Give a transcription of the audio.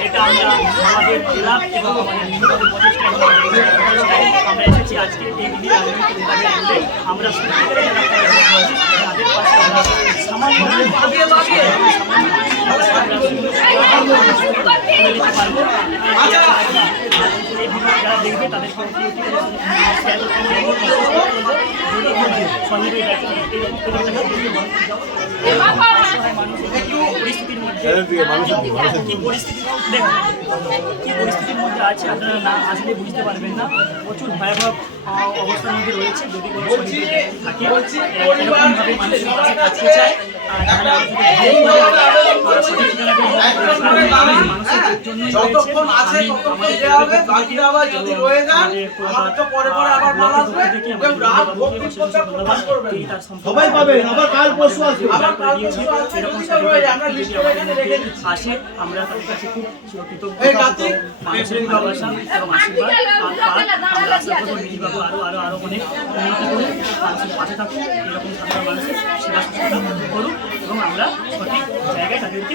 এটা আমরা আমাদের ক্লাব এবং আমরা এসেছি আজকে এই দিনে আমরা তাদের পাশে সামান্য যারা দেখবে তাদের পরিস্থিতির মধ্যে আছে আপনারা না আসলে বুঝতে পারবেন না। প্রচুর ভয়াবহ অবস্থার মধ্যে রয়েছে। যদি থাকে এরকমভাবে মানুষের কাছে থাকতে চায় আসে আমরা তাদের কাছে খুব কৃতজ্ঞ মানুষের ভালোবাসা এবং আশীর্বাদ আরো অনেক উন্নতি করে মানুষের পাশে থাকুক, এরকম সাধারণ মানুষের সেবা শুশ্রূষা করুক এবং আমরা সঠিক জায়গায় তাদেরকে